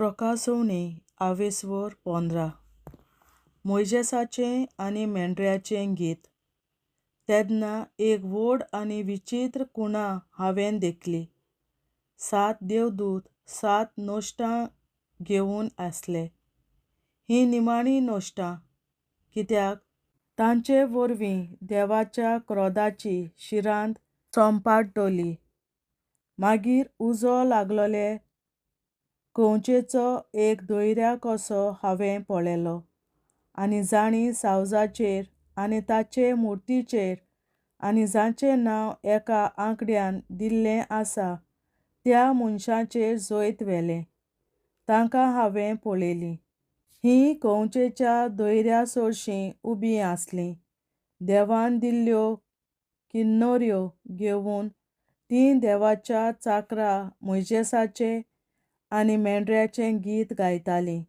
प्रकाशवणी आवेसवर 15 मोइजेसाचें आनी मेंढऱ्याचें गीत. तेन्ना एक व्हड आनी विचित्र कुणा हांवें देखली. 7 देवदूत 7 नोश्टां घेवन आसले. हीं निमाणीं नोश्टां, कित्याक तांचे वरवीं देवाच्या क्रोधाची शिरांत सोंपाडटली. मागीर उजो लागलोले खंयचेचो एक दर्या कसो हांवें पळयलो, आनी जाणीं सावजाचेर आनी ताचे मुर्तीचेर आनी जांचें नांव एका आंकड्यान दिल्लें आसा त्या मनशांचेर जैत व्हेलें. तांकां हांवें पळयलीं. हीं खंयचेच्या दर्या चडशीं उबीं आसलीं. देवान दिल्ल्यो किन्नऱ्यो घेवन तीं देवाच्या चाकरा मोइजेसाचें आनी मेंढऱ्याचें गीत गायतालीं.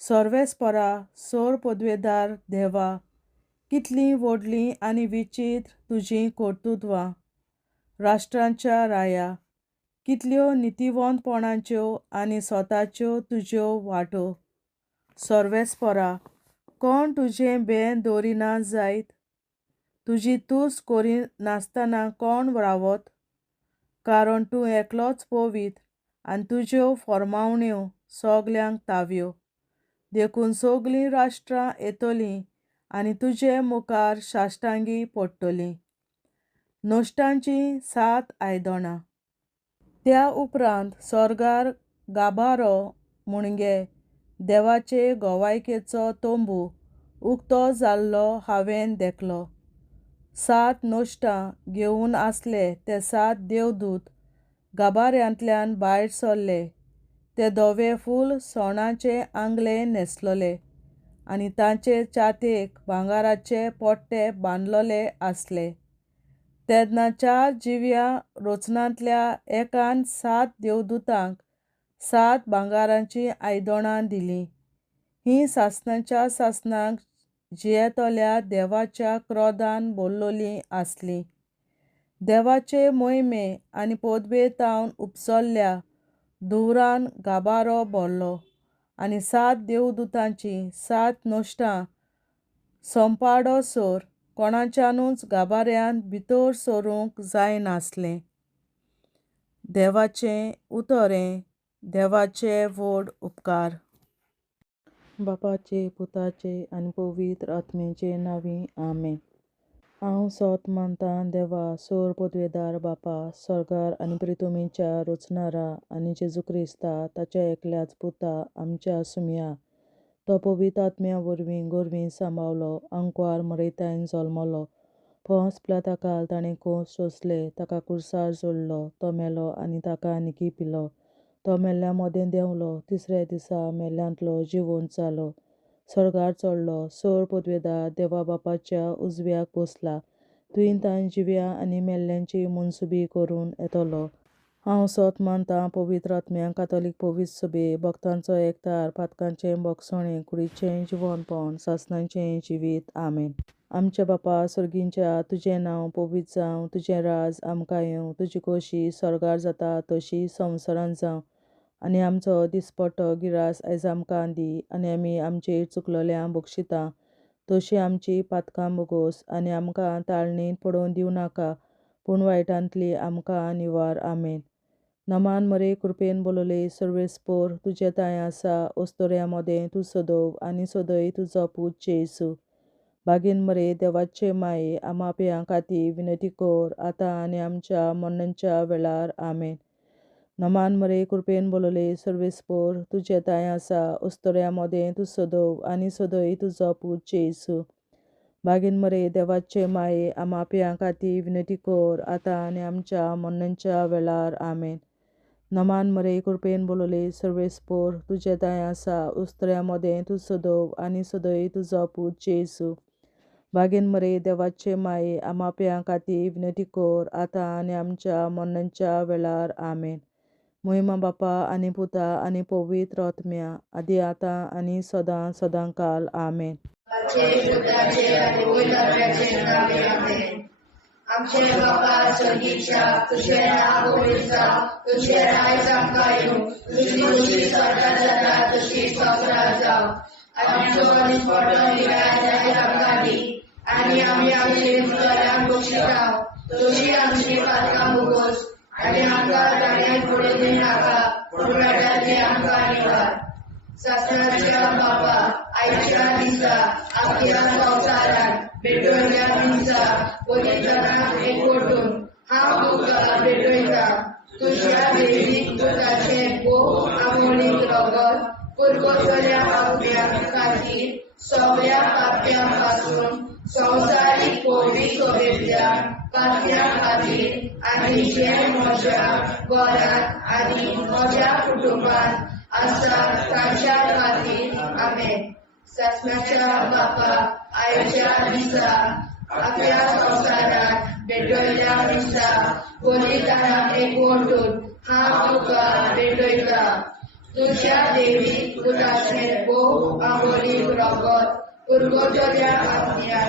सर्वेस्परा सोरपदवेदार देवा, कितलीं व्हडलीं आनी विचित्र तुजीं कर्तुत्वां. राष्ट्रांच्या राया, कितल्यो नितिवंतपणाच्यो आनी स्वताच्यो तुज्यो वाटो. सर्वेस्परा, कोण तुजें भें दवरिना जायत? तुजी तुस्त करिनासतना कोण रावत? कारण तूं एकलोच पवित्र आनी तुज्यो फर्मावण्यो सगल्यांक ताव्यो. देखून सगलीं राष्ट्रां येतलीं आनी तुजे मुखार साश्टांगी पडटलीं. नोश्टांचीं 7 आयदनां. त्या उपरांत सर्गार गाभारो म्हणगे देवाचे गोवायकेचो तोंबू उक्तो जाल्लो हांवें देखलो. 7 नोश्टां घेवन आसले ते 7 देवदूत गाभाऱ्यांतल्यान भायर सरले. ते धवे फूल सोणाचे आंगले न्हेसलोले आनी तांचे छातयेक भांगाराचे पोट्टे बांदलोले आसले. तेन्ना 4 जिव्या रचनांतल्या एकान 7 देवदूतांक 7 भांगाराचीं आयदनां दिलीं. हीं सासणाच्या सासणाक जियेतल्या देवाच्या क्रोधान भरलोलीं आसलीं. देवाचे मोहिमे आनी पदवेतावन उपसल्ल्या धुंवरान गाभारो भरलो आनी 7 देवदूतांचीं 7 नोश्टां सोंपाडोसर कोणाच्यानूच गाभाऱ्यांत भितर सरूंक जायनासलें. देवाचें उतरें. देवाचे व्हड उपकार. बापाचे, पुताचे आनी पवित्र आत्म्याचे नांवीं आमेन. हांव सोत मानतां देवा, सोरपदवेदार बापा, सर्गार आनी पृथ्वीच्या रचणारा, आनी जेजू क्रिस्ता ताच्या एकल्याच पुता आमच्या सुमया. तो पवित्र आत्म्या वरवीं गोरवीं सांबावलो, आंकवार मरयतायन जल्मलो. पोंस पिलाताकाल ताणें खूंस सोंसले, ताका क्रुसार जोडलो. तो मेलो आनी ताका निकी पिलो. तो मेल्ल्या मोदें देंवलो, तिसऱ्या दिसा मेल्ल्यांतलो जिवंत जालो. सर्गार चडलो, सोरपदवेदार देवा बापाच्या उजव्याक बसला. थंय तां जिव्या आनी मेल्ल्यांची मनसुबी करून येतलो. हांव सोत मानतां पवित्र आत्म्याक, कातोलीक पवित्र सभे, भक्तांचो एकठार, पातकांचें भोगसणें, कुडीचें जिवंतपण, सासणाचें जिवीत. आमेन. आमच्या बापा सर्गींच्या, तुजें नांव पवित्र जावं, तुजें राज आमकां येवं, तुजी खोशी स्वर्गार जाता तशी संवसारांत जावं. आनी आमचो दिसपट्टो गिरास आयज आमकां दी. आनी आमी आमचेर चुकलोल्यांक बक्षिता तशीं आमचीं पातकां बोगोस. आनी आमकां ताळणेंत पडोवन दिवं नाका, पूण वायटांतली आमकां निवार. आमेन. नमान मरे, कृपेन भरलेली, सर्वेस्पर तुजे ताय आसा. अस्तोऱ्या मोदें तूं सदव आनी सदय तुजो पूत जेसू. बागेन मरे, देवाचे माये, आमा पियां खातीर विनंती कर, आतां आनी आमच्या मरणाच्या वेळार. आमेन. नमान मरे, कृपेन भरलेली, सर्वेस्पर तुजे ताय आसा. अस्तोऱ्या मोदें तूं सदव आनी सदय तुजो पूत जेसू. बागेन मरे, देवाचे माये, आमा पियां खातीर विनंती कर, आतां आनी आमच्या मरणाच्या वेळार. आमेन. नमान मरे, कृपेन भरलेली, सर्वेस्पर तुजे ताय आसा. अस्तोऱ्या मोदें तूं सदव आनी सदय तुजो पूत जेसू. बागेन मरे, देवाचे माये, आमा पियां खातीर विनंती कर, आतां आनी आमच्या मरणाच्या वेळार. आमेन. महिमा बापा आनी पुता आनी पवित्र आत्म्या, आदी आतां आनी सदां सदांकाल. आमेन. आमचे बापा सर्गीच्या, तुझें नांव पवित्र जावं, तुझें राज आमकां येवं, तुजी खुशी स्वर्गार तशी संसारात जाव आणि आमचो दिसपट्टो निराळ्याच्या आमकां आणि आमी आमचे मुखाराक बक्षिताव तशी आमची पातकां मुगोस आणि आमकां गाडयांत पडोवंक नाका पूण बेटाची आमकां निवार शास्त्राच्या बाबा आयच्या दिसा आपल्या संवसारात भेटवयल्या दिसा बलिदानाक एकवटून हांव तुका भेटयता तुज्या दैवीक पुताचे भोव आमोणीक रगत पुरगोतल्या आपल्या खातीर सगळ्या पाप्यां पासून संवसारीक कोवी सोबेतल्या पाप्यां खातीर आनी जे म्हज्या घरांत आनी म्हज्या कुटुंबांत आसा तांच्या खातीर आमेन. शासनाच्या बापा आयच्या दिसा आपल्या संवसारात भेटवयल्या दिसा बलिदानाक एकवटून हांव तुका भेटयता तुज्या दैवीक पुताचे भोव आमोणीक रगत पुरगोटल्या आपल्या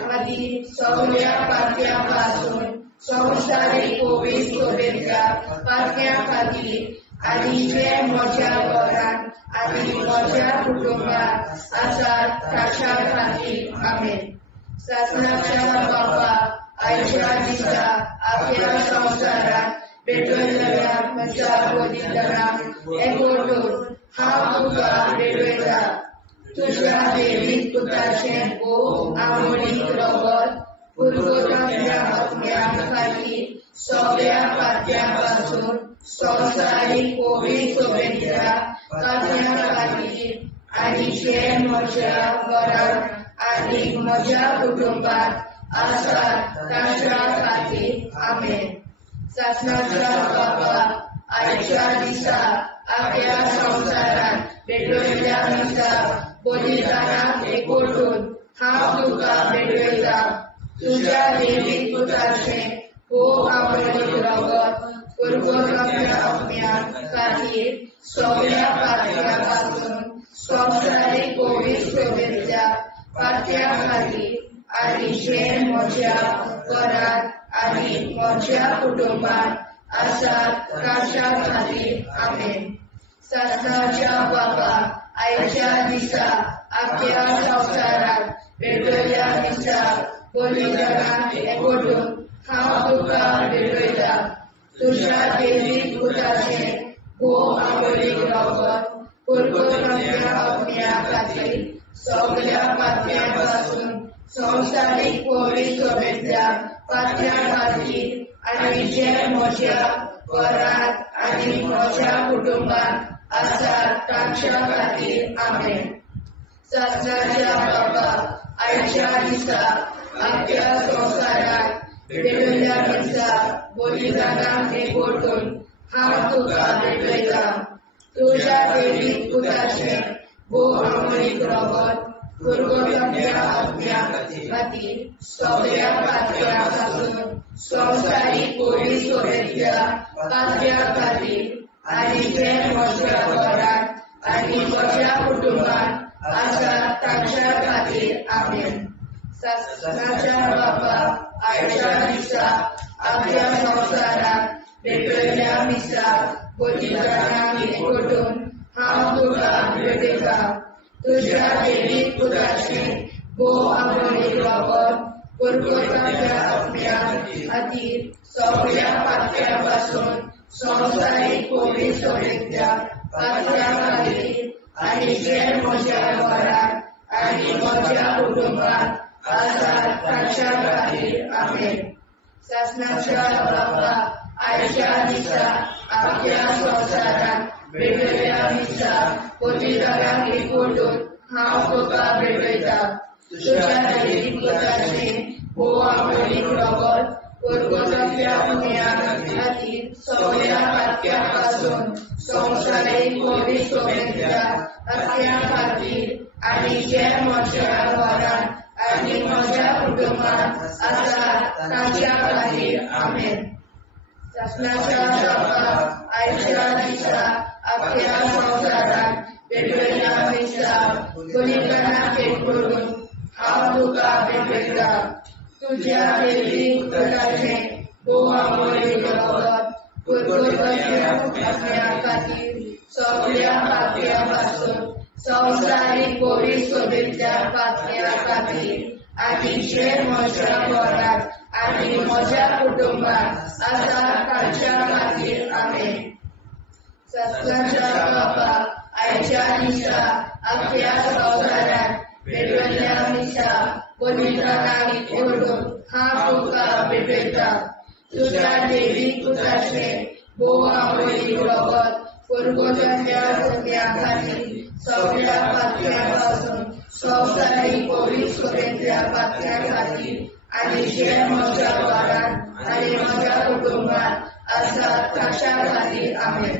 खातीर सगळ्या पाप्यां पासून संवसारीक कोवी सोबेतल्या पाप्यां खातीर आनी जे म्हज्या घरांत आनी म्हज्या कुटुंबांत आसात तांच्या खातीर आमेन. शासनाच्या बापा आयच्या दिसा आपल्या संवसारात भेटवयल्या म्हज्या बलिदानाक एकवटून हांव तुका भेटयता तुज्या दैवीक पुताचे भोव आमोणीक रगत पुरगोटल्या आपल्या खातीर सगळ्या पाप्यां पासून संवसारीक कोवी सोबेतल्या पाप्यां खातीर आनी जे म्हज्या घरांत आनी म्हज्या कुटुंबांत आसात तांच्या खातीर आमेन. शासनाच्या बापा आयच्या दिसा आपल्या संवसारात भेटवयल्या दिसा बलिदानाक एकवटून हांव तुका भेटयता तुज्या दैवीक पुताचे भोव आमोणीक रगत पुरगोटल्या आपल्या खातीर सगळ्या पाप्यां पासून संवसारीक कोवी सोबेतल्या पाप्यां खातीर आनी जे म्हज्या घरांत आनी म्हज्या कुटुंबांत आसात तांच्या खातीर आमेन. शासनाच्या बापा आयच्या दिसा आपल्या संवसारात भेटवयल्या दिसा बलिदानाक एकवटून हांव तुका भेटयता तुज्या दैवीक पुताचे भोव आमोणीक रगत पुरगोटल्या आपल्या खातीर सगळ्या पाप्यां पासून संवसारीक कोवी सोबेतल्या पाप्यां खातीर आनी जे म्हज्या घरांत आनी म्हज्या कुटुंबांत आसात तांच्या खातीर आमेन. शासनाच्या बापा आयच्या दिसा आपल्या संवसारात भेटवयल्या दिसा बलिदानाक एकवटून हांव तुका भेटयता तुज्या दैवीक पुताचे भोव आमोणीक रगत पुरगोटल्या आपल्या खातीर सगळ्या पाप्यां पासून संवसारीक कोवी सोबेतल्या पाप्यां खातीर आनी जे म्हज्या घरांत आनी म्हज्या कुटुंबांत आसात तांच्या खातीर आमेन. शासनाच्या बापा आयच्या दिसा आपल्या संवसारात भेटवयल्या दिसा बलिदानाक एकवटून हांव तुका भेटयता तुज्या दैवीक पुताचे भोव आमोणीक रगत पुरगोटल्या आपल्या खातीर सगळ्या पाप्यां पासून संवसारीक कोवी सोबेतल्या पाप्यां खातीर आनी जे म्हज्या घरांत आनी म्हज्या कुटुंबांत आसात तांच्या खातीर आमेन. शासनाच्या बापा आयच्या दिसा आपल्या संवसारात भेटवयल्या दिसा बलिदानाक एकवटून हांव तुका भेटयता तुज्या दैवीक पुताचे भोव आमोणीक रगत पुरगोटल्या आपल्या खातीर सगळ्या पाप्यां पासून संवसारीक कोवी सोबेतल्या पाप्यां खातीर आनी जे म्हज्या घरांत आनी म्हज्या कुटुंबांत आसात तांच्या खातीर आमेन. शासनाच्या बापा आयच्या दिसा आपल्या संवसारात भेटवयल्या दिसा बलिदानाक एकवटून हांव तुका भेटयता तुज्या दैवीक पुताचे भोव आमोणीक रगत पुरगोटल्या आपल्या खातीर सगळ्या पाप्यां पासून संवसारीक कोविड सोबेतल्या पातळ्या खातीर आनी जे म्हज्या घरांत आनी म्हज्या कुटुंबात आसा तांच्या खातीर आमेन. सत्याच्या बाबा आयच्या दिसा आख्या संवसारांत पेटयल्ल्या दिसा पवित्र नावीक ओडून हांव तुका पेटयता. तुज्या देवीक पुताचे भोव आमोली रगत पुरगोजांच्या सगळ्या खातीर सगळ्या पातळ्यां पासून संवसारीक कोविड सोबेतल्या पातळ्या खातीर आनी जे म्हज्या घरांत आनी म्हज्या कुटुंबात आसा तांच्या खातीर आमेन.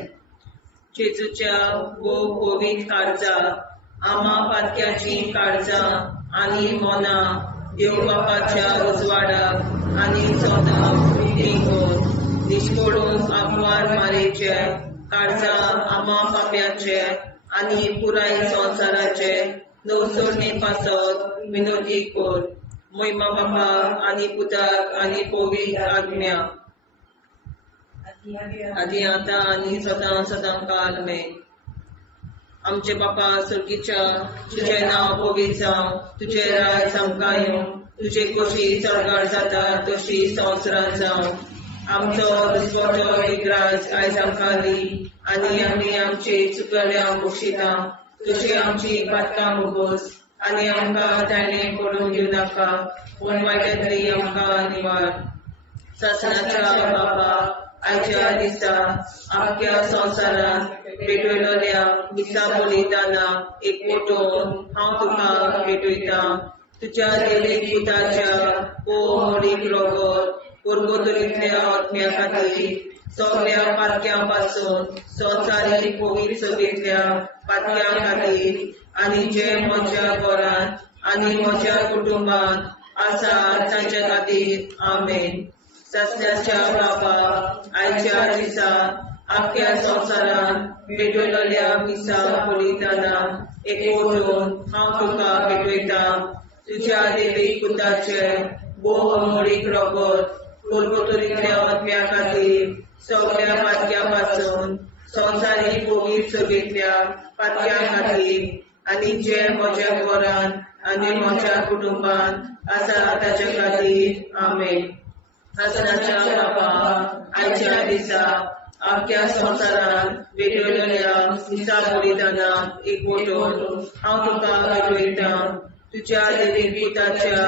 जेजूच्या भोव कोविड काळजा आमा पातक्याची काळजां आनी मोना देव बापाच्या उजवाडाक आनी सदां देखून निश्कोडून आग्वार मारेचे काळजा आमा पाप्याचे आनी पुराय संवसाराचे नवसोडणे पासत विनोदी कोर. महिमा बापा आनी पुताक आनी पवित्र आत्म्या आदी आतां आनी सदां सदां काल आमेन. आमचे बापा सुर्गीच्या तुझे नांव पवित्र जावं, तुझे राज आमकां येवं, तुझे कशी सरकार जाता तशी संवसारांत जावं. आमचो दिसवटो विग्रास आयज आमकां दी आनी आमी आमचे चुकल्यांक बक्षिता. तशी आमची पातकां मुगोस आनी आमकां ताणें पडूंक दिवं नाका, पूण वायटांतली आमकां निवार. सासणाच्या बाबा आयच्या दिसा आख्या संवसारांत पेटयलोल्या दिसा बलिदाना एकवटून हांव तुका पेटयता. तुज्या देवीक पुताच्या मोडीक रगत पुरगोतरींतल्या आत्म्या खातीर सगळ्या पातक्यां पासून संवसारीक कोविड सभेंतल्या पातक्यां खातीर आनी जे म्हज्या घरांत आनी म्हज्या कुटुंबात आसा तांच्या खातीर आमेन. सत्याच्या बाबा आयच्या दिसा आख्या संवसारांत पेटयलोल्या दिसा बलिदाना एकवटून हांव तुका पेटयता. तुज्या देवीक पुताचे भोव मोडीक रगत पुरगोतरींतल्या आत्म्या खातीर सगळ्या पातक्यां पासून संवसारीक कोविड सभेंतल्या पातक्यां खातीर आनी जे म्हज्या घरांत आनी म्हज्या कुटुंबात आसा ताचे खातीर आमेन. सासणाच्या बाबा आयच्या दिसा आख्या संवसारांत पेटयलोल्या दिसा बलिदाना एकवटून हांव तुका पेटयता. तुज्या देवीक पुताच्या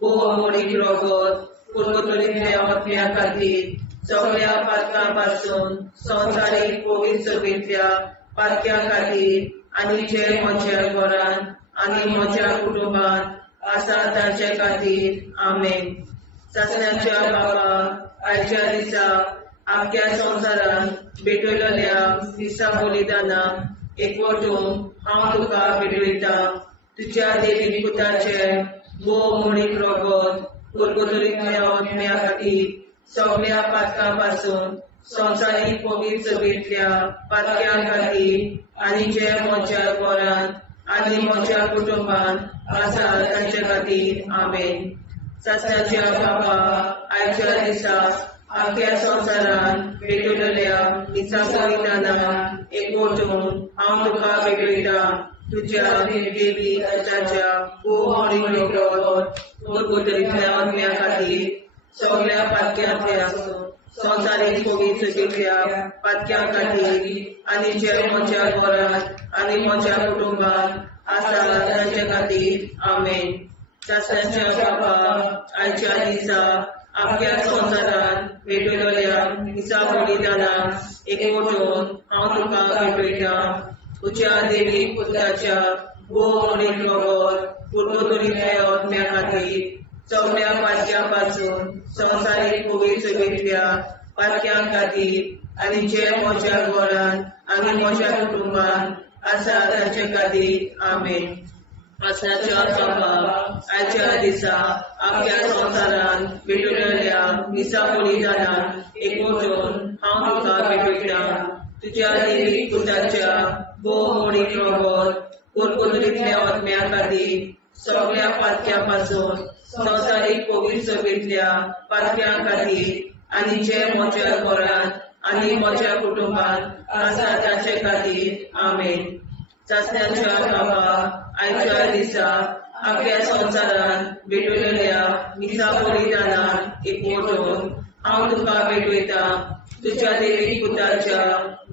भोव मोडीक रगत पुरगोतरींतल्या आत्म्या खातीर सगळ्या पातकां पासून संवसारीक कोविड सभेंतल्या पातक्यां खातीर आनी जे म्हज्या घरांत आनी म्हज्या कुटुंबात आसा तांचे खातीर आमेन. सासणाच्या बाबा आयच्या दिसा आख्या संवसारांत पेटयलोल्या दिसा बलिदाना एकवटून हांव तुका पेटयता. तुज्या देवीक पुताचे भोव मोडीक रगत पुरगोतरींतल्या आत्म्या खातीर सगळ्या पातकां पासून संवसारीक कोविड सभेंतल्या पातक्यां खातीर आनी जे म्हज्या घरांत आनी म्हज्या कुटुंबात आसा तांचे खातीर आमेन. सासणाच्या बाबा आयच्या दिसा आख्या संवसारांत पेटयलोल्या दिसा बलिदाना एकवटून हांव तुका पेटयता. तुज्या देवीक पुताच्या भोव मोडीक रगत पुरगोतरींतल्या आत्म्या खातीर सगळ्या पातक्यांतल्या संवसारीक कोविड सभेंतल्या पातक्यां खातीर आनी जे म्हज्या घरांत आनी म्हज्या कुटुंबात आसा तांचे खातीर आमेन. सासणाच्या बाबा आयच्या दिसा आख्या संवसारांत पेटयलोल्या दिसा बलिदाना एकवटून हांव तुका पेटयता. तुज्या देवीक पुताच्या भोव मोडीक रगत पुरगोतरींतल्या आत्म्या खातीर सगळ्या पातक्यां पासून संवसारीक कोविड सभेंतल्या पातक्यां खातीर आनी जे म्हज्या घरांत आनी म्हज्या कुटुंबात आसा तांचे खातीर आमेन. सासणाच्या बाबा आयच्या दिसा आख्या संवसारांत पेटयलोल्या दिसा बलिदाना एकवटून हांव तुका पेटयता. तुज्या देवीक पुताच्या भोव मोडीक रगत पुरगोतरींतल्या आत्म्या खातीर सगळ्या पातक्यां पासून संवसारीक कोविड सभेंतल्या पातक्यां खातीर आनी जे म्हज्या घरांत आनी म्हज्या कुटुंबात आसा तांचे खातीर आमेन. चाचण्याच्या बाबा आयच्या दिसा आपल्या संसारात भेटलेल्या मिसा बलिदानात एकवटून हांव तुका भेटयता तुझ्या देवी पुताच्या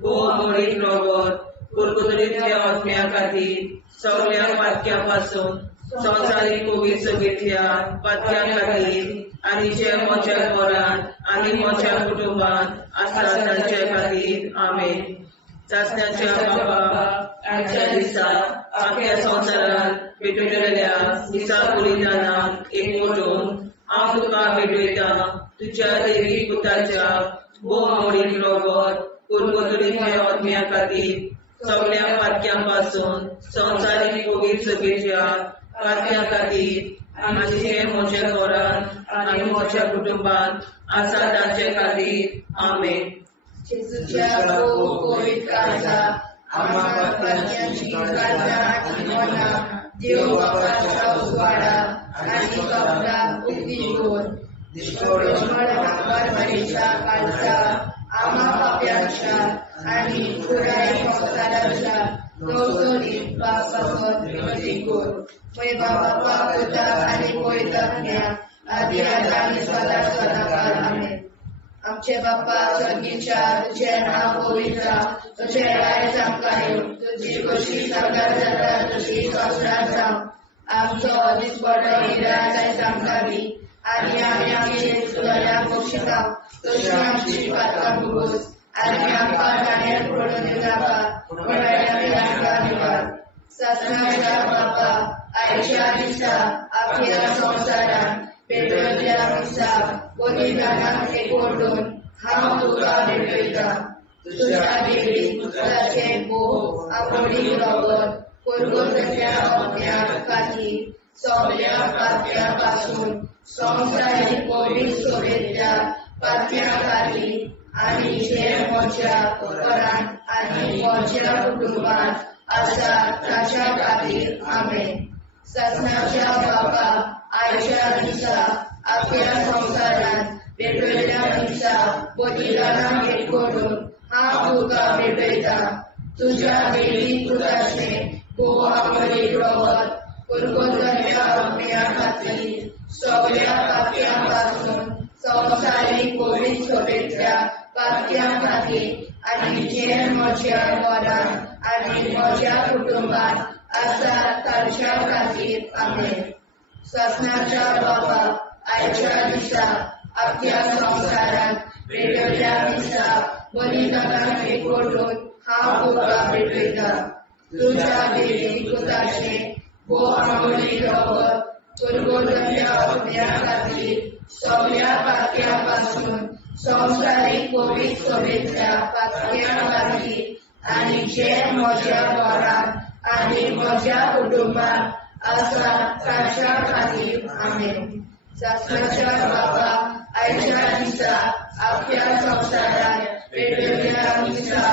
मोडीत रगत कुरकुतरीतल्या आत्म्या खातीर सगळ्या पातक्यापासून संवसारीक पवित्रतेच्या पातक्या खातीर आनी जे म्हज्या घरांत आनी म्हज्या कुटुंबात आसा तांचे खातीर आमेन. चाचण्याच्या बाबा आयच्या दिसा आपल्या संसारात भेटलेल्या मिसा बलिदानात एकवटून हांव तुका भेटयता तुझ्या देवी पुताच्या मोडीत रगत कुरकुतरीतल्या आत्म्या खातीर सगळ्या पातक्यांपासून संवसारीक पवित्रतेच्या पातक्या खातीर आनी जे म्हज्या घरांत आनी म्हज्या कुटुंबात आसा तांचे खातीर आमेन. जेजूच्या पवित्र काळजा आम्हा पातकांची काळजा आनी मना देव बापाच्या उजवाडा आनी सगळा उक्ती करून परमेच्या काळजा आम्हा पाप्यांच्या आनी पुराय संसाराच्या नवसरीत पापावर विनंती कर. पै बाबा पुता आनी पवित्रात्म्या आदी आनी सदा सदाकाळ आमेन. आमचे बाप्पा स्वर्गीच्या तुझे नाव पवित्र तुझे राय आमकां येवं तुजी कशी सगळ्यात जाता तशी संसारात जावं. आमचो दिसपडो हिराय आमकां दी आनी आमी आमची चुकल्याक बक्षिता तशी आमची पातकां भोगोस आनी आमकां गाणेर पडून नाका पूण आमकां निवाड. ससनाच्या बाप्पा आयच्या दिसा आपल्या संसारान भेटलेल्या मिसा बलिदानात एकवटून हांव तुका भेटयता तुझ्या देवी पुत्राचे मोह आवडी रगत कुरकुतरीतल्या आत्म्या खातीर सगळ्या पातक्यापासून संवसारीक पवित्रतेच्या पातक्या खातीर आनी जे म्हज्या घरांत आनी म्हज्या कुटुंबात आसा ताच्या खातीर आमेन. ससनाच्या बाबा आयच्या दिसा आपल्या संसारात भेटलेल्या मिसा बलिदानात एकवटून हांव तुका भेटयता तुझ्या देवी पुताचे मोह रगत कुरकुतरीतल्या आत्म्या खातीर सगळ्या पातक्यांपासून संवसारीक पवित्रतेच्या पातक्या खातीर आनी जे म्हज्या घरांत आनी म्हज्या कुटुंबात आसा तांच्या खातीर आमेन. ससनाच्या बाबा आयच्या दिसा आपल्या संसारात भेटलेल्या मिसा बलिदानात एकवटून हांव तुका भेटयता तुझ्या देवी पुताचे मोह रगत कुरकुतरीतल्या आत्म्या खातीर सगळ्या पातक्यांपासून संवसारीक पवित्रतेच्या पातक्या खातीर आनी जे म्हज्या घरांत आनी म्हज्या कुटुंबात आसा तांच्या खातीर आमेन. ससनाच्या बाबा आयच्या दिसा आपल्या संसारात भेटलेल्या मिसा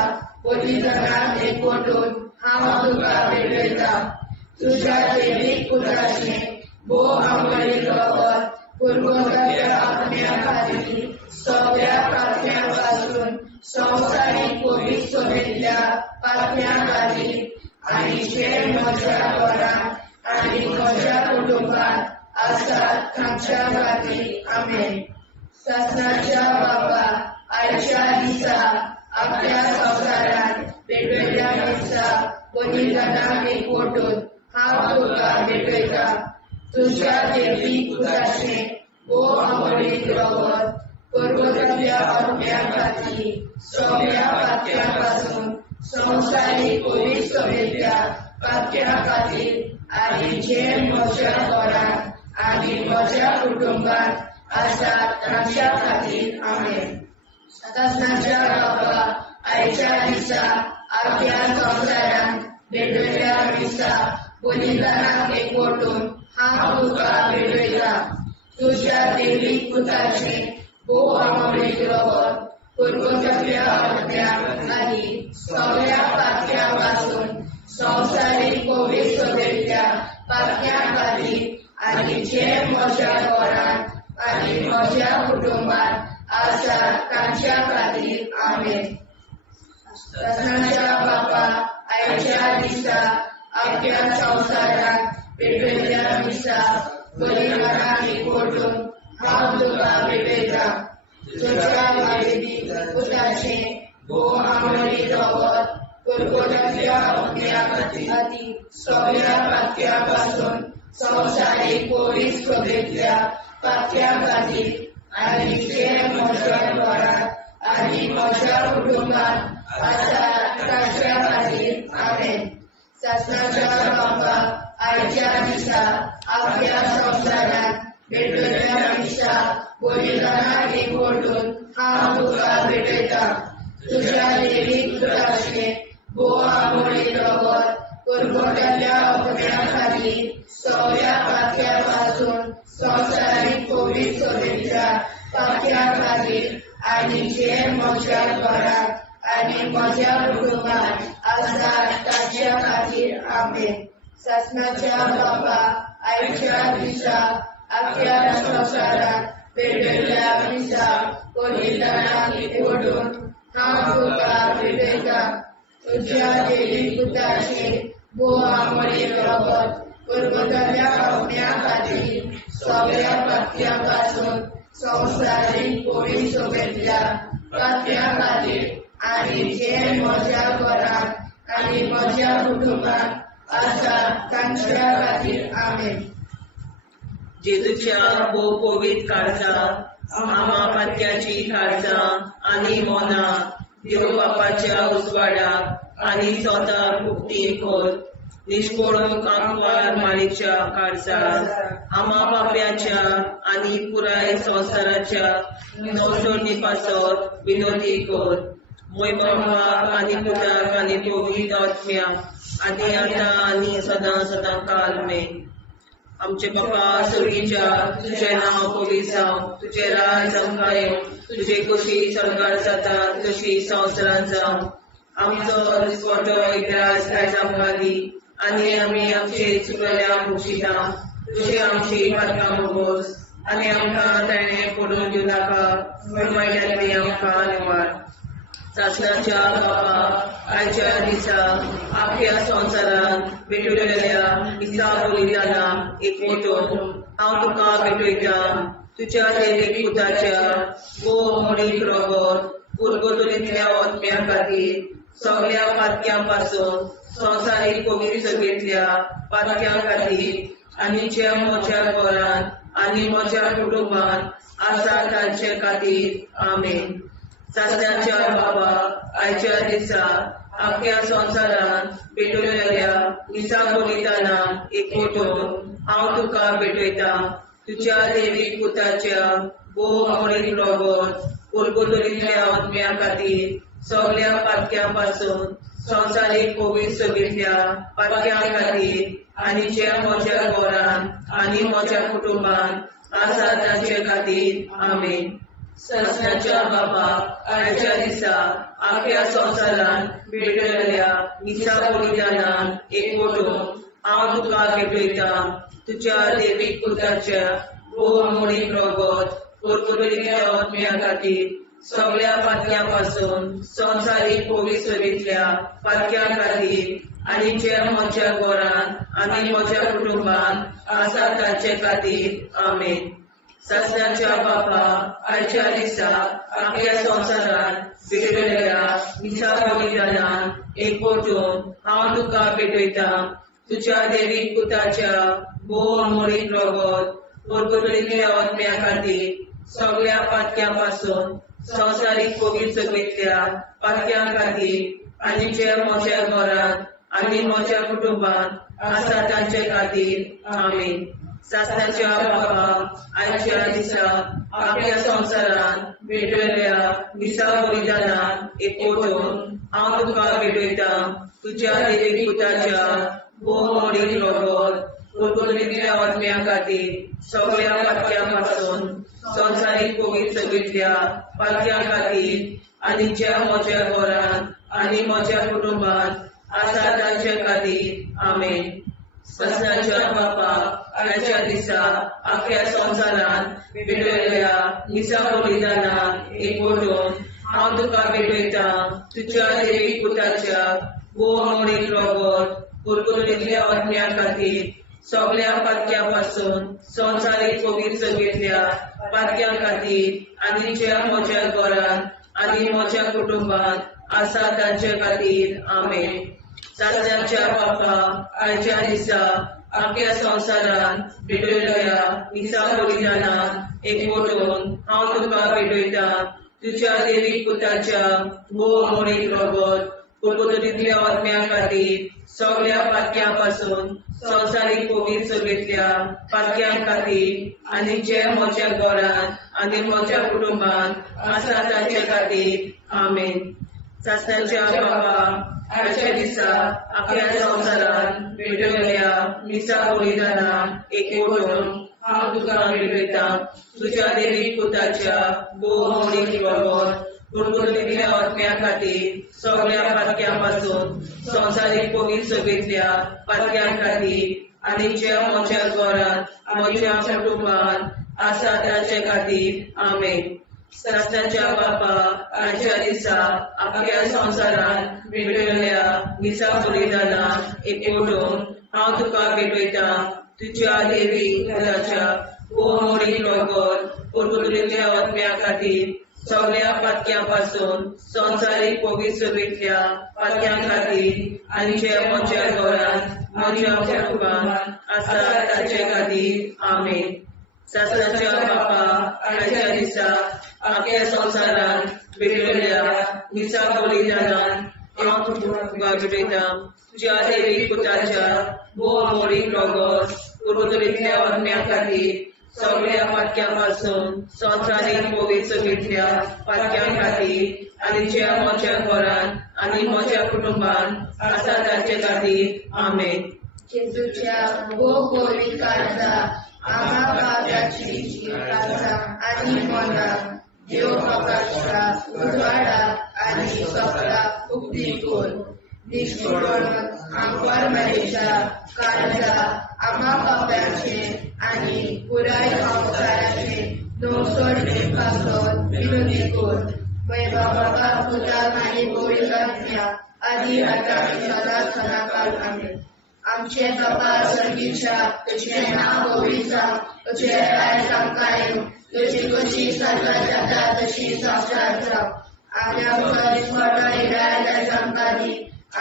बलिदानात एकवटून हांव तुका भेटयता तुझ्या देवी पुताचे मोह रगत कुरकुतरीतल्या आत्म्या खातीर सगळ्या पातक्यांपासून संवसारीक पवित्रतेच्या पातक्या खातीर आनी जे म्हज्या घरांत आनी म्हज्या कुटुंबात आसा तांच्या खातीर आमेन. ससनाच्या बाबा आयच्या दिसा आपल्या संसारात भेटलेल्या मिसा बलिदानात एकवटून हांव तुका भेटयता तुझ्या देवी पुताचे मोह रगत कुरकुतरीतल्या आत्म्या खातीर सगळ्या पातक्यांपासून संवसारीक पवित्रतेच्या पातक्या खातीर आनी जे म्हज्या घरांत आनी म्हज्या कुटुंबात आसा तांच्या खातीर आमेन. ससनाच्या बाबा आयच्या दिसा आपल्या संसारात भेटलेल्या मिसा बलिदानात एकवटून हांव तुका भेटयता तुझ्या देवी पुताचे मोह रगत कुरकुतरीतल्या आत्म्या खातीर सगळ्या पातक्यांपासून संवसारीक पवित्रतेच्या पातक्या खातीर आनी जे म्हज्या घरांत आनी म्हज्या कुटुंबात आसा तांच्या खातीर आमेन. ससनाच्या बापा आयच्या दिसा अख्ख्या संवसाराक पेटयल्या मिसा बलिदानाक एकवटून हांव तुका भेटयता तुज्या वायदीक पुताचे भोव आमोली रगत कुरकुरल्या अग्न्या खातीर सगळ्या पातक्या पासून संवसारीक पोलीस सभेतल्या पातक्या खातीर आनी जे म्हज्या घरांत आनी म्हज्या कुटुंबांत आसा ताच्या खातीर आमेन. शासनाच्या बापाक आयच्या दिसा अख्ख्या संवसाराक भेटयल्या मिसा बलिदानाक एकवटून हांव तुका भेटयता तुज्या देवीक पुताचे भोव आमोली रगत कुरकुरल्या अग्न्या खातीर सगळ्या पातक्या पासून संवसारीक पोलीस सभेतल्या पातक्या खातीर आनी जे म्हज्या घरांत आनी म्हज्या कुटुंबांत आसा ताच्या खातीर आमेन. शासनाच्या बापाक आयच्या दिसा अख्ख्या संवसाराक भेटयल्या मिसा बलिदानाक एकवटून हांव तुका भेटयता तुज्या देवीक पुताचे भोव आमोली रगत कुरकुरल्या अग्न्या खातीर सगळ्या पातक्या पासून संवसारीक पोलीस सभेतल्या पातक्या खातीर आनी जे म्हज्या घरांत आनी म्हज्या कुटुंबांत आसा तांच्या खातीर आमेन. जेजूच्या भोव पवित्र काळजा आमा पातक्याची काळजां आनी मोना देव बापाच्या उजवाडाक आनी स्वता मुक्ती कर. निष्पळूक आंकवार माळेच्या काळजार आमा पाप्याच्या आनी पुराय संवसाराच्या नवसोडणी पासत विनोदी कर. मोय बापाक आनी पुताक आनी पवित्र आत्म्या आदी आतां आनी सदां सदां काल मेन. आमचे बापा सर्गीच्या तुझें नांव पवित्र जावं तुजें राज आमकां येवं तुजी कशी सरकार जाता तशी संवसारांत जावं. आमचो दिसवटो एकदांच आयज आमकां दी आनी आमी आमचे चुकल्यांक मुक्षिता तुजी आमची पातकां भोगोस आनी आमकां ताणें पडून दिवं नाका वायट्यांतली आमकां निवार. शासनाच्या बापा आयच्या दिसा आख्या संवसारांत भेटयल्या मिसा बलिदानाक एकवटून हांव तुका भेटयता तुज्या देवीक पुताच्या भोव आमोली रगत कुरकुरल्या अग्न्या खातीर सगळ्या पातक्यां पासून संवसारीक पवित्र सभेतल्या पातक्या खातीर आनी जे म्हज्या घरांत आनी म्हज्या कुटुंबांत आसा तांचे खातीर आमेन. शासनाच्या बापा आयच्या दिसा अख्ख्या संवसारांत भेटयल्या मिसा बलिदानाक एकवटून हांव तुका भेटयता तुज्या देवीक पुताच्या भोव आमोली रगत कुरकुरल्या अग्न्या खातीर सगळ्या पातक्यां पासून संवसारीक पवित्र सभेतल्या पातक्या खातीर आनी जे म्हज्या घरांत आनी म्हज्या कुटुंबांत आसा तांचे खातीर आमेन. शासनाच्या बापा आयच्या दिसा अख्ख्या संवसारांत भेटयल्या मिसा बलिदानाक एकवटून हांव तुका भेटयता तुज्या देवीक पुताच्या भोव आमोली रगत कुरकुरल्या अग्न्या खातीर सगळ्या पातक्यां पासून संवसारीक पवित्र सभेतल्या पातक्या खातीर आनी जे म्हज्या घरांत आनी म्हज्या कुटुंबांत आसा तांचे खातीर आमेन. शासनाच्या बापा आयच्या दिसा अख्ख्या संवसारांत भेटयल्या मिसा बलिदानाक एकवटून हांव तुका भेटयता तुज्या देवीक पुताच्या भोव आमोली रगत कुरकुरल्या अग्न्या खातीर सगळ्या पातक्यां पासून संवसारीक पवित्र सभेतल्या पातक्या खातीर आनी जे म्हज्या घरांत आनी म्हज्या कुटुंबांत आसा तांचे खातीर आमेन. शासनाच्या बापा आयच्या दिसा अख्ख्या संवसारांत भेटयल्या मिसा बलिदानाक एकवटून हांव तुका भेटयता तुज्या देवीक पुताच्या भोव आमोली रगत कुरकुरल्या अग्न्या खातीर सगळ्या पातक्यां पासून संवसारीक पवित्र सभेतल्या पातक्या खातीर आनी जे म्हज्या घरांत आनी म्हज्या कुटुंबांत आसा तांचे खातीर आमेन. शासनाच्या बापा आयच्या दिसा अख्ख्या संवसारांत भेटयल्या मिसा बलिदानाक एकवटून हांव तुका भेटयता तुज्या देवीक पुताच्या भोव आमोली रगत कुरकुरीतल्या आत्म्या खातीर सगळ्या पातक्यां पासून संवसारीक पवित्र सभेंतल्या पातक्यां खातीर आनी ज्या म्हज्या घरांत आनी म्हज्या कुटुंबांत आसा तांचे खातीर आमेन. सासऱ्याच्या बापा आयच्या दिसा आख्या संवसारान भेटयल्या मिसा बलिदानाक एकवटून हांव तुका भेटयता तुज्या देवीक पुताच्या भोवमणीक रगत कुरकुरीतल्या आत्म्या खातीर सगळ्या पातक्यां पासून संवसारीक पवित्र सभेंतल्या पातक्यां खातीर आनी जे म्हज्या घरांत आनी म्हज्या कुटुंबांत आसा तांचे खातीर आमेन. सासऱ्याच्या बापा आयच्या दिसा आख्या संवसारान भेटयल्या मिसा बलिदानाक एकवटून हांव तुका भेटयता तुज्या देवीक पुताच्या भोवमणीक रगत कुरकुरीतल्या आत्म्या खातीर सगळ्या पातक्यां पासून संवसारीक पवित्र सभेंतल्या पातक्यां खातीर आनी जे म्हज्या घरांत म्हज्या कुटुंबांत आसा तांचे खातीर आमेन. सासऱ्याच्या बापा आयच्या दिसा आख्या संवसारान भेटयल्या मिसा बलिदानाक एकवटून हांव तुका भेटयता तुज्या देवीक पुताच्या भोवमणीक रगत कुरकुरीतल्या आत्म्या खातीर सगळ्या पातक्यां पासून संवसारीक पवित्र सभेंतल्या पातक्यां खातीर आनी जे म्हज्या घरांत म्हज्या कुटुंबांत आसा तांचे खातीर आमेन. सासऱ्याच्या बापा आयच्या दिसा आख्या संवसारान भेटयल्या मिसा बलिदानाक हांव तुका भेटयता तुज्या देवीक पुताच्या भोवमणीक रगत कुरकुरीतल्या आत्म्या खातीर सगळ्या पातक्यां पासून संवसारीक पवित्र सभेंतल्या पातक्यां खातीर आनी जे म्हज्या घरांत आनी म्हज्या कुटुंबांत आसा तांचे खातीर आमेन. जेजूच्या पवित्र काळजा आम्हा पापाची काळजा आनी मना देव प्रकाशा उजवाडा आनी सगळा उक्ती कोर निष्ठुरण आमकां मेळच्या काळजा आम्हा पापाचे आनी पुराय संवसाराचे नवसोड पासून विनोदी कोर. बाबा पुता आनी पवित्र आत्म्या आदी आता सदा सदाकाळ आमेन. आमचे बाबा सर्गीच्या तुझे नाव पवित्र तुझे राय आमकां तुझी कशी सगळ्या जाता तशी संस्कार जाव आनी आमकां दिसपडटा राय आमकां दी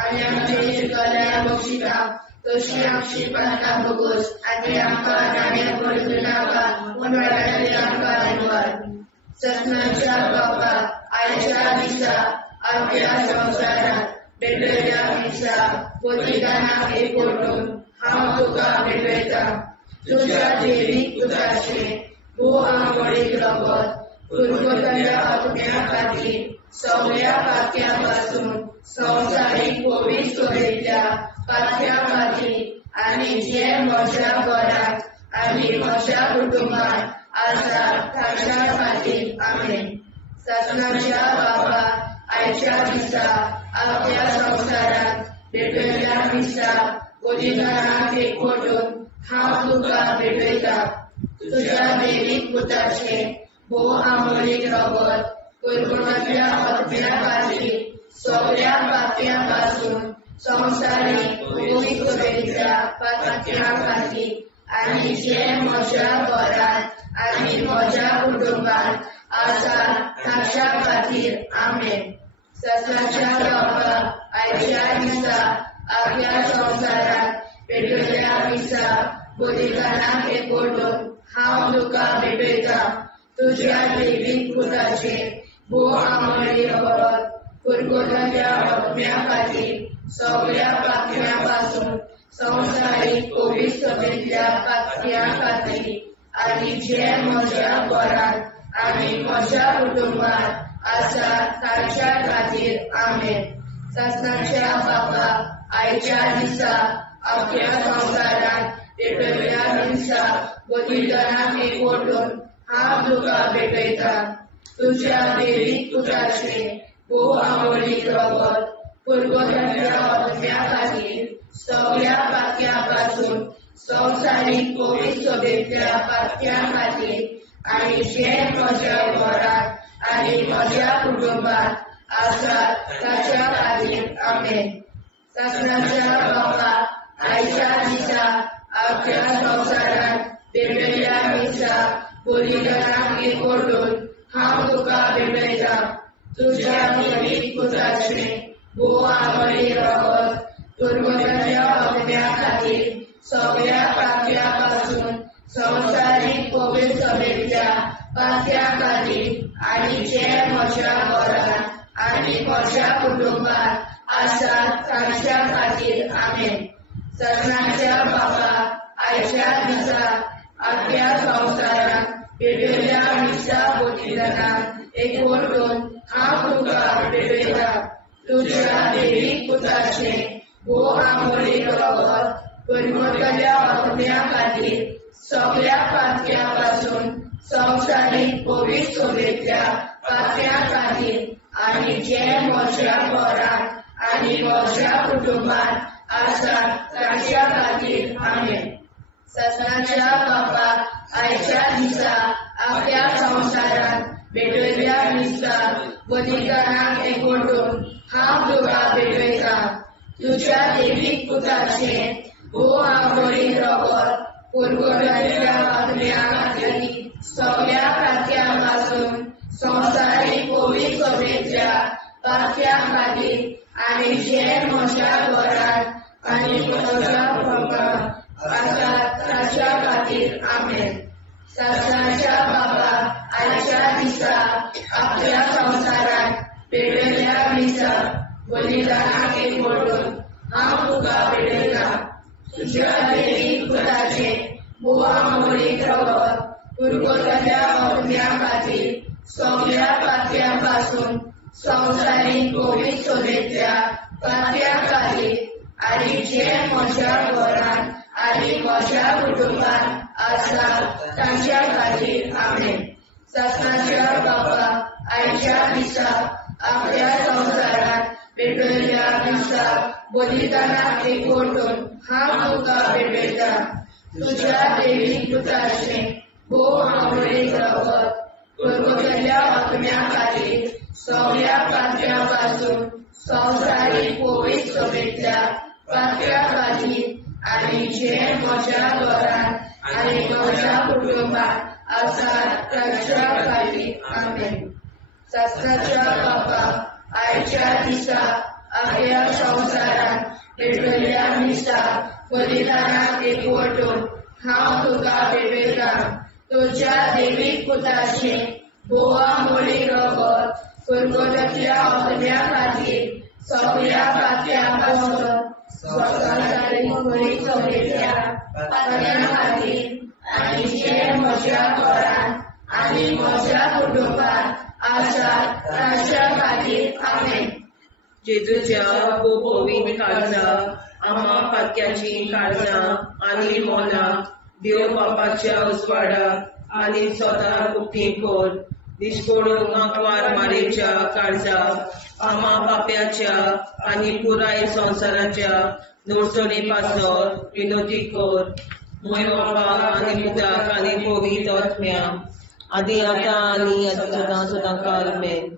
आनी आमचे शिकल्या बक्षिता तशी आमची प्रार्थना बघूस आनी आमकां नाणे पडूं नाका पूण वाटायले आमकां निवार. ससनाच्या बापा आयच्या दिसा आख्या संवसारात भेटयल्या मिसा बलिदानाक एकवटून हांव तुका भेटयता तुज्या देवीक पुताचे भोवमणीक रगत कुरकुरीतल्या आत्म्या खातीर सगळ्या पातक्यां पासून संवसारीक पवित्र सभेंतल्या पातक्यां खातीर आनी जे म्हज्या घरांत आनी म्हज्या कुटुंबांत आसा तांच्या खातीर आमेन. ससनाच्या बापा आयच्या दिसा आख्या संवसारात भेटयल्या मिसा बलिदानाक एकवटून हांव तुका भेटयता तुज्या देवीक पुताचे भोवमणीक रगत कुरकुरीतल्या आत्म्या खातीर सगळ्या पातक्यां पासून संवसारीक पवित्र सभेंतल्या पातक्यां खातीर आनी जे म्हज्या घरांत आनी म्हज्या कुटुंबांत आसा तांच्या खातीर आमेन. ससनाच्या बापा आयच्या दिसा आख्या संवसारात भेटयल्या मिसा बलिदानाक एकवटून हांव तुका भेटयता तुज्या देवीक पुताचे भोवमणीक रगत कुरकुरीतल्या आत्म्या खातीर सगळ्या पातक्यां पासून संवसारीक पवित्र सभेंतल्या पातक्यां खातीर आनी जे म्हज्या घरांत आनी म्हज्या कुटुंबांत आसा तांच्या खातीर आमेन. ससनाच्या बापा आयच्या दिसा आख्या संवसारात भेटयल्या मिसा बलिदानाक एकवटून हांव तुका भेटयता तुज्या देवीक पुताचे भोवमणीक रगत कुरकुरीतल्या आत्म्या खातीर सगळ्या पातक्यां पासून संवसारीक पवित्र सभेंतल्या पातक्यां खातीर आनी जे म्हज्या घरांत आनी म्हज्या कुटुंबांत आसा तांच्या खातीर आमेन. ससनाच्या बापा आयच्या दिसा आख्या संवसारांत वेगवेगळ्या मिसा बलिदानाक एकवटून हांव तुका भेटयता तुज्या दैवीक पुताचे भोव आंगडी रगत पुर्वजांच्या हत्या खातीर सगळ्या पातळ्या पासून संवसारीक पवित्रतेच्या पातळ्या खातीर आनी जे म्हज्या घरांत आनी म्हज्या कुटुंबात आसात तांच्या खातीर आमेन. सगळ्यांच्या बाबा आयच्या दिसा आख्या संवसारांत भेटयल्ल्या मिसा बलिदानाक एकवटून हांव तुका भेटयता तुज्या दैवीक पुताचे भोव आंगडी रगत पुर्वजांच्या हत्या खातीर सगळ्या पातळ्या पासून संवसारीक पवित्रतेच्या पातळ्या खातीर आनी जे म्हज्या घरांत आनी म्हज्या कुटुंबात आसात तांच्या खातीर आमेन. सगळ्यांच्या बापाक आयच्या दिसा आख्या संवसारांत भेटयल्ल्या मिसा बलिदानाक एकवटून हांव तुका भेटयता तुज्या दैवीक पुताचे भोव आंगडी रगत पुर्वजांच्या हत्या खातीर सगळ्या पातळ्या पासून संवसारीक पवित्रतेच्या पातळ्या खातीर आनी जे म्हज्या घरांत आनी म्हज्या कुटुंबात आसात तांच्या खातीर आमेन. सगळ्यांच्या बाबा आयच्या दिसा आख्या संवसारांत भेटयल्ल्या मिसा बलिदानाक एकवटून हांव तुका भेटयता तुज्या दैवीक पुताचे भोव आंगडी रगत पुर्वजांच्या हत्या खातीर सगळ्या पातळ्या पासून संवसारीक पवित्रतेच्या पातळ्या खातीर आनी जे म्हज्या घरांत आनी म्हज्या कुटुंबात आसात तांच्या खातीर आमेन. सगळ्यांच्या बाबा आयच्या दिसा आख्या संवसारांत भेटयल्ल्या मिसा बलिदानाक एकवटून हांव तुका भेटयता तुज्या दैवीक पुताचे भोव आंगडी रगत पुर्वजांच्या हत्या खातीर सगळ्या पातळ्या पासून संवसारीक पवित्रतेच्या पातळ्या खातीर आनी जे म्हज्या घरांत आनी म्हज्या कुटुंबात आसात तांच्या खातीर आमेन. सगळ्यांच्या बाबा आयच्या दिसा आख्या संवसारांत भेटयल्ल्या मिसा बलिदानाक एकवटून हांव तुका भेटयता तुज्या दैवीक पुताचे भोव आंगडी रगत पुर्वजांच्या हत्या खातीर सगळ्या पातळ्या पासून संवसारीक पवित्रतेच्या पातळ्या खातीर आनी जे म्हज्या घरांत आनी म्हज्या कुटुंबात आसात तांच्या खातीर आमेन. जेजूच्या पवित्र काळजा आम्हा पातक्याची काळजां आनी मोला देव बापाच्या उजवाडाक आनी स्वता उक्ती कोर दिसपडून आंकवार मारेच्या काळजा आम्हा पाप्याच्या आनी पुराय संवसाराच्या नोर्सोनी पासर विनोदी कोर मोय बापाक आनी पुताक आनी पवित्र आत्म्या आदी आतां आनी सदां सदां काल आमेन.